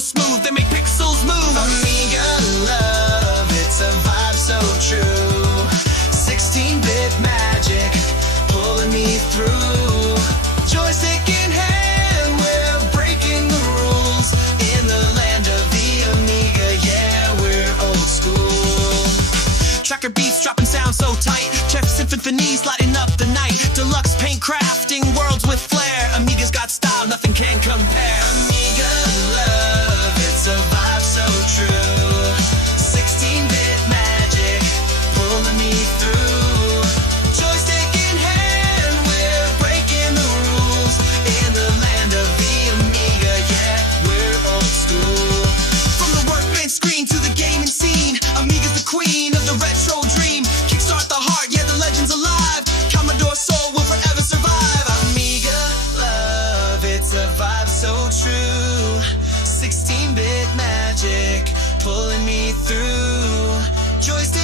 smooth, they make pixels move. Amiga Love, it's a vibe so true. 16-bit magic, pulling me through. Joystick in hand, we're breaking the rules. In the land of the Amiga, yeah, we're old school. Tracker beats dropping sound so tight. Chefs and symphonies lighting up the night. Deluxe paint crafting worlds with flair. Amiga's got style, nothing can compare. Amiga Love, it's a vibe so true. 16-bit magic, pulling me through. Joystick in hand, we're breaking the rules. In the land of the Amiga, yeah, we're old school. From the workbench screen to the gaming scene, Amiga's the queen of the retro dream. Kickstart the heart, yeah, the legend's alive. Commodore soul will forever survive. Amiga Love, it's a vibe so true. 16-bit magic, pulling me through. Joystick